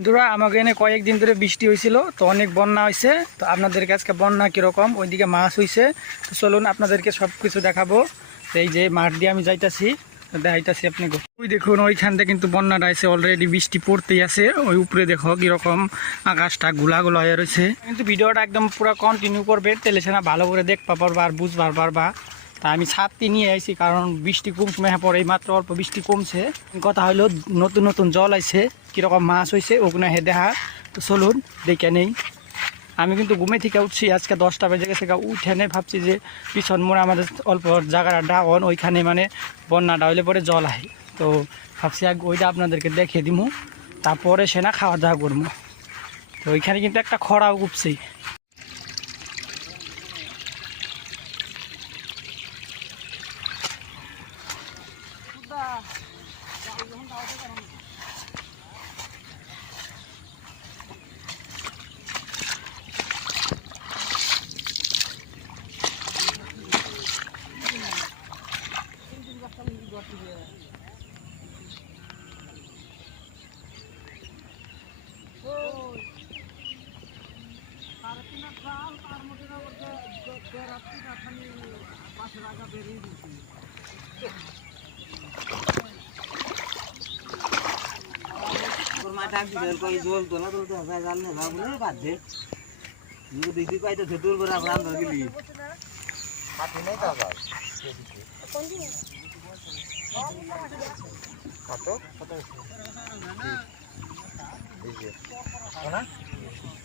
বন্ধুরা, আমাকে এনে কয়েকদিন ধরে বৃষ্টি হয়েছিল, তো অনেক বন্যা হয়েছে। তো আপনাদেরকে আজকে বন্যা কীরকম, ওইদিকে মাছ হয়েছে। তো চলুন আপনাদেরকে সব কিছু দেখাবো এই যে মাঠ দিয়ে আমি যাইতাছি দেখাইতাছি আপনি ওই দেখুন, ওইখানটা কিন্তু বন্যাটা আছে অলরেডি বৃষ্টি পড়তেই আছে। ওই উপরে দেখো কীরকম আকাশটা গুলা গুলা হয়ে রয়েছে। কিন্তু ভিডিওটা একদম পুরো কন্টিনিউ করবে তেলে সেনা ভালো করে দেখবা পারবা আর বুঝবার পারবা। তা আমি ছাদটি নিয়ে আইছি কারণ বৃষ্টি কমছে হ্যাঁ পরে মাত্র অল্প বৃষ্টি কমছে। কথা হলো, নতুন নতুন জল আইছে, কীরকম মাছ হয়েছে ওগুলো হে দেখা। তো চলুন, দেখে নেই। আমি কিন্তু ঘুমে থেকে উঠছি, আজকে দশটা বেজে গেছে উঠে নেই, ভাবছি যে পিছন মোড়ে আমাদের অল্প জায়গাটা ডাউন ওইখানে মানে বন্যাটা হইলে পরে জল আহে। তো ভাবছি আগে, ওইটা আপনাদেরকে দেখিয়ে দিমু। তারপরে সে না খাওয়া দাওয়া করব তো ওইখানে কিন্তু একটা খরাও উঠছেই তোর মাথা দিলে কই জল দেখি পাই তো ধুতুর করে আমরা আন্দর গেলি মাটি নাই আবার কত কত না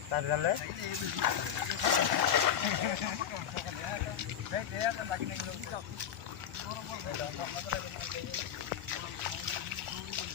তার জালে আর আমি করো নাকি মানে না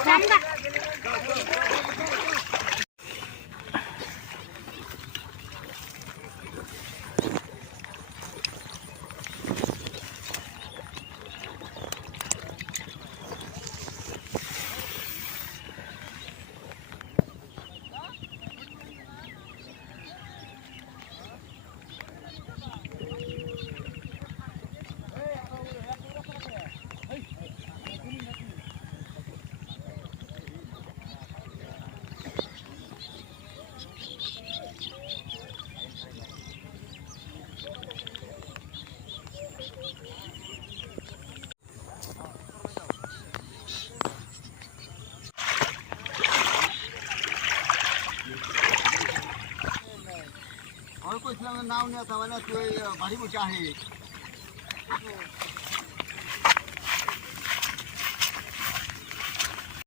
হলো মনে করে তার কোতা পাতা লাগে ওয়াল